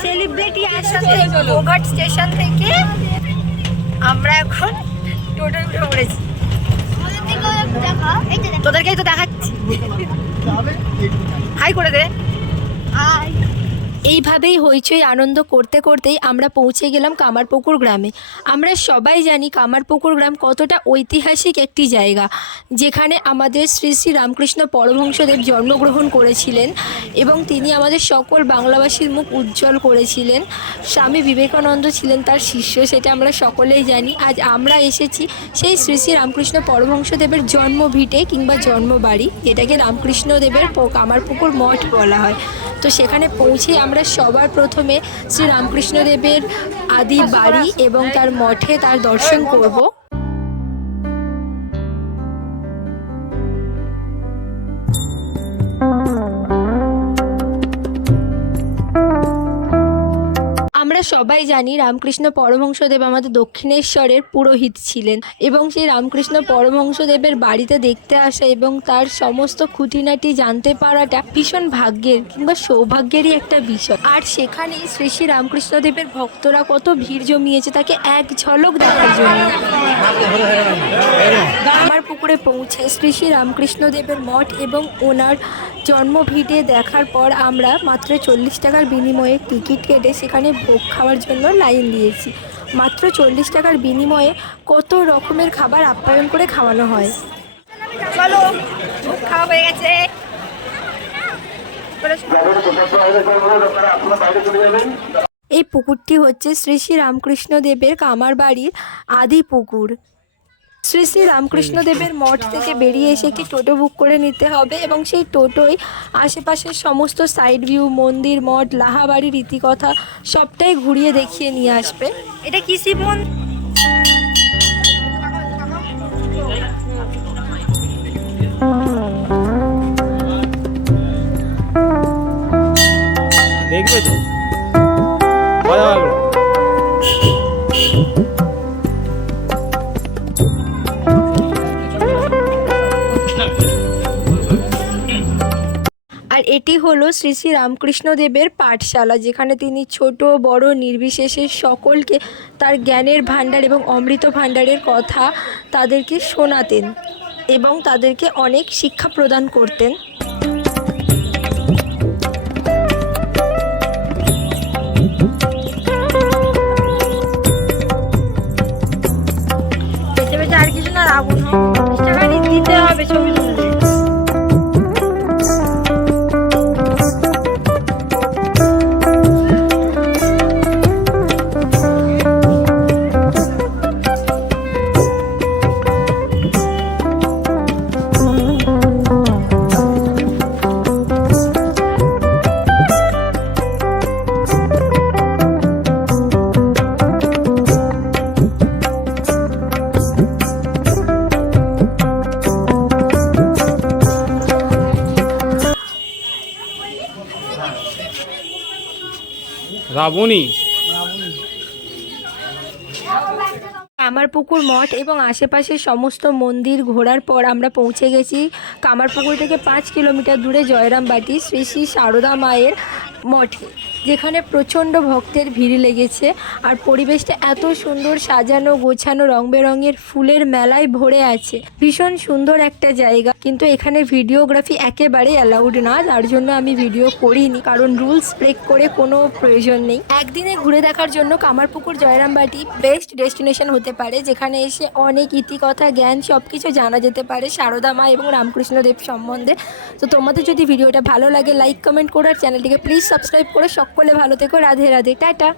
Celebrity একসাথে Goghat station থেকে আমরা এখন টোটো উঠে পড়েছি তোদেরকেই তো দেখাচ্ছি। হাই করে দে। এইভাবেই হইচই আনন্দ করতে করতেই আমরা পৌঁছে গেলাম কামারপুকুর গ্রামে। আমরা সবাই জানি কামারপুকুর গ্রাম কতটা ঐতিহাসিক একটি জায়গা, যেখানে আমাদের শ্রী শ্রী রামকৃষ্ণ পরমহংসদেব জন্মগ্রহণ করেছিলেন এবং তিনি আমাদের সকল বাংলাভাষীর মুখ উজ্জ্বল করেছিলেন। স্বামী বিবেকানন্দ ছিলেন তার শিষ্য, সেটা আমরা সকলেই জানি। আজ আমরা এসেছি সেই শ্রী শ্রী রামকৃষ্ণ পরমহংসদেবের জন্মভিটে কিংবা জন্মবাড়ি, যেটাকে রামকৃষ্ণদেবের কামারপুকুর মঠ বলা হয়। তো সেখানে পৌঁছে আমরা সবার প্রথমে শ্রী রামকৃষ্ণদেবের আদি বাড়ি এবং তার মঠে তার দর্শন করব। সবাই জানি রামকৃষ্ণ পরমহংসদেব আমাদের দক্ষিণেশ্বরের পুরোহিত ছিলেন এবং সেই রামকৃষ্ণ পরমহংসদেবের বাড়িতে দেখতে আসা এবং তার সমস্ত খুঁটিনাটি জানতে পারাটা ভীষণ ভাগ্যের কিংবা সৌভাগ্যেরই একটা বিষয়। আর সেখানেই শ্রী শ্রী রামকৃষ্ণদেবের ভক্তরা কত ভিড় জমিয়েছে, তাকে এক ঝলক দেখার জন্য। আমার পুকুরে পৌঁছে শ্রী শ্রী রামকৃষ্ণদেবের মঠ এবং ওনার জন্মভিটে দেখার পর আমরা মাত্র চল্লিশ টাকার বিনিময়ে টিকিট কেটে সেখানে ভোগ খাওয়ার জন্য লাইন দিয়েছি। মাত্র চল্লিশ টাকার বিনিময়ে কত রকমের খাবার আপ্যায়ন করে খাওয়ানো হয়। চলো খাওয়া হয়ে গেছে। এই পুকুরটি হচ্ছে শ্রী শ্রী রামকৃষ্ণ দেবের কামার বাড়ির আদি পুকুর। শ্রী শ্রী রামকৃষ্ণ দেবের মঠ থেকে বেরিয়ে এসে একটি টোটো বুক করে নিতে হবে এবং সেই টোটোয় আশেপাশের সমস্ত সাইড ভিউ মন্দির মঠ লাহাবাড়ি রীতিকথা সবটাই ঘুরিয়ে দেখিয়ে নিয়ে আসবে। এটা কি শিব মন্দির? দেখবে তো? আর এটি হলো শ্রী শ্রী রামকৃষ্ণ দেবের পাঠশালা, যেখানে তিনি ছোট, বড়, নির্বিশেষে সকলকে তার জ্ঞানের ভাণ্ডার এবং অমৃত ভাণ্ডারের কথা তাদেরকে শোনাতেন এবং তাদেরকে অনেক শিক্ষা প্রদান করতেন। আর কিছু না রাখুন দিতে হবে ছবি রাবণী। কামারপুকুর মঠ এবং আশেপাশের সমস্ত মন্দির ঘোরার পর আমরা পৌঁছে গেছি। কামারপুকুর থেকে পাঁচ কিলোমিটার দূরে জয়রামবাটি শ্রী শ্রী সারদা মায়ের মঠে। যেখানে প্রচণ্ড ভক্তের ভিড় লেগেছে আর পরিবেশটা এত সুন্দর সাজানো, গোছানো রং বেরঙের ফুলের মেলায় ভরে আছে। ভীষণ সুন্দর একটা জায়গা। কিন্তু এখানে ভিডিওগ্রাফি একেবারে অ্যালাউড না তার জন্য আমি ভিডিও করিনি। কারণ রুলস ব্রেক করে কোনো প্রয়োজন নেই। একদিনে ঘুরে দেখার জন্য কামারপুকুর জয়রামবাটি বেস্ট ডেস্টিনেশন হতে পারে, যেখানে এসে অনেক ইতিকথা, জ্ঞান সব কিছু জানা যেতে পারে, সারদা মা এবং রামকৃষ্ণ দেব সম্বন্ধে। তো তোমাদের যদি ভিডিওটা ভালো লাগে লাইক কমেন্ট করো, আর চ্যানেলটিকে প্লিজ সাবস্ক্রাইব করে সকলে ভালো থেকো রাধে রাধে টাটা।